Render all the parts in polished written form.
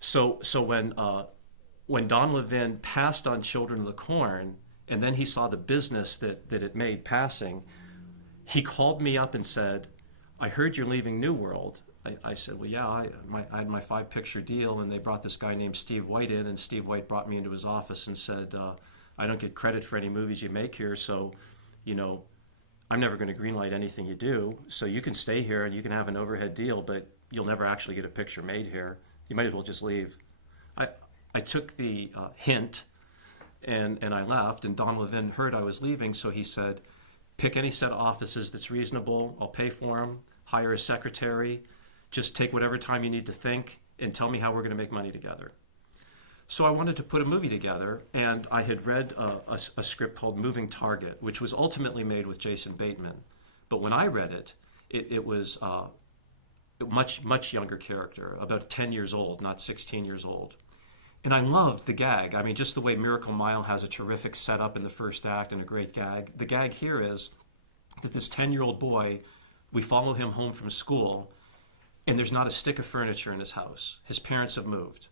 So when Don Levin passed on Children of the Corn, and then he saw the business that it made passing, he called me up and said, "I heard you're leaving New World." I said, "Well, yeah, I had my 5-picture deal, and they brought this guy named Steve White in, and Steve White brought me into his office and said, I don't get credit for any movies you make here, so, you know, I'm never going to greenlight anything you do, so you can stay here and you can have an overhead deal, but you'll never actually get a picture made here. You might as well just leave." I took the hint and I left, and Don Levin heard I was leaving, so he said, "Pick any set of offices that's reasonable. I'll pay for them. Hire a secretary. Just take whatever time you need to think and tell me how we're going to make money together." So I wanted to put a movie together, and I had read a script called Moving Target, which was ultimately made with Jason Bateman. But when I read it, it was a much younger character, about 10 years old, not 16 years old. And I loved the gag. I mean, just the way Miracle Mile has a terrific setup in the first act and a great gag. The gag here is that this 10-year-old boy, we follow him home from school, and there's not a stick of furniture in his house. His parents have moved.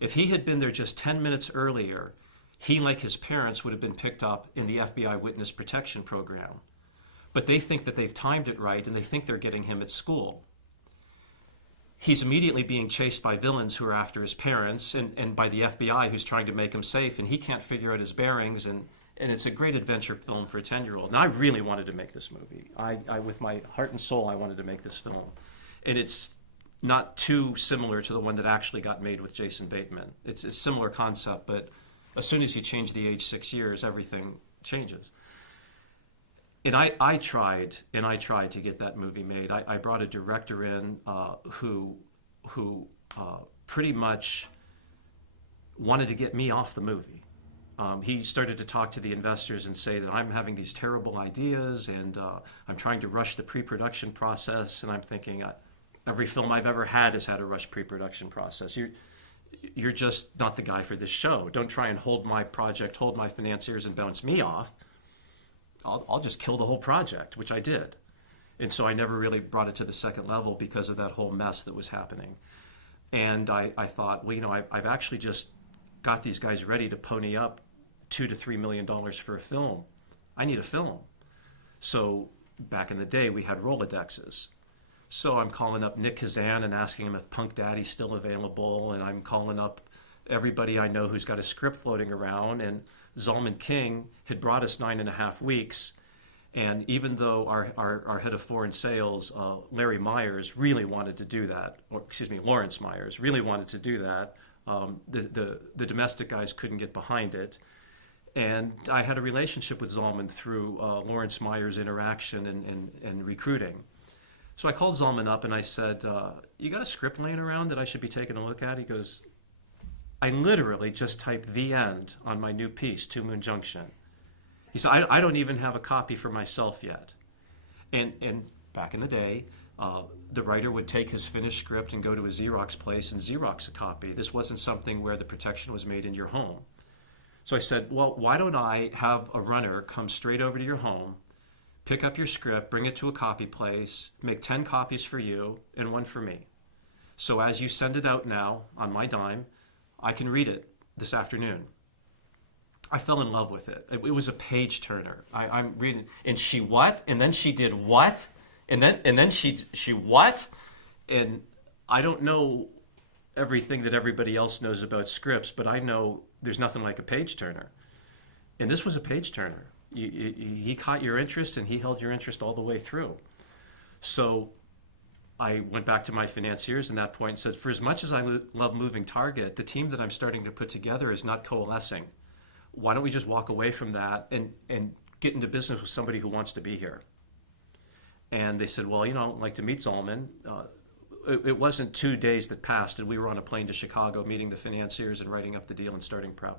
If he had been there just 10 minutes earlier, he, like his parents, would have been picked up in the FBI Witness Protection Program. But they think that they've timed it right, and they think they're getting him at school. He's immediately being chased by villains who are after his parents and by the FBI who's trying to make him safe, and he can't figure out his bearings, and it's a great adventure film for a 10-year-old. And I really wanted to make this movie. I with my heart and soul, I wanted to make this film. And it's not too similar to the one that actually got made with Jason Bateman. It's a similar concept, but as soon as you change the age 6 years, everything changes. And I tried to get that movie made. I brought a director in who pretty much wanted to get me off the movie. He started to talk to the investors and say that I'm having these terrible ideas and I'm trying to rush the pre-production process. And I'm thinking, every film I've ever had has had a rush pre-production process. You're just not the guy for this show. Don't try and hold my project, hold my financiers, and bounce me off. I'll just kill the whole project, which I did. And so I never really brought it to the second level because of that whole mess that was happening. And I thought, well, you know, I've actually just got these guys ready to pony up $2 to $3 million for a film. I need a film. So back in the day, we had Rolodexes. So I'm calling up Nick Kazan and asking him if Punk Daddy's still available, and I'm calling up everybody I know who's got a script floating around, and Zalman King had brought us 9.5 weeks, and even though our head of foreign sales, Larry Myers, really wanted to do that, or excuse me, Lawrence Myers, really wanted to do that, the domestic guys couldn't get behind it. And I had a relationship with Zalman through Lawrence Myers' interaction and recruiting. So I called Zalman up and I said, "You got a script laying around that I should be taking a look at?" He goes, "I literally just typed the end on my new piece, to Moon Junction." He said, I don't even have a copy for myself yet. And back in the day, the writer would take his finished script and go to a Xerox place and Xerox a copy. This wasn't something where the protection was made in your home. So I said, well, why don't I have a runner come straight over to your home, pick up your script, bring it to a copy place, make 10 copies for you and 1 for me. So as you send it out now on my dime, I can read it this afternoon. I fell in love with it. It was a page turner. I'm reading, and she what? And then she did what? And then she what? And I don't know everything that everybody else knows about scripts, but I know there's nothing like a page turner. And this was a page turner. He caught your interest, and he held your interest all the way through. So I went back to my financiers at that point and said, for as much as I love Moving Target, the team that I'm starting to put together is not coalescing. Why don't we just walk away from that and get into business with somebody who wants to be here? And they said, well, you know, I'd like to meet Zalman. It wasn't 2 days that passed, and we were on a plane to Chicago meeting the financiers and writing up the deal and starting prep.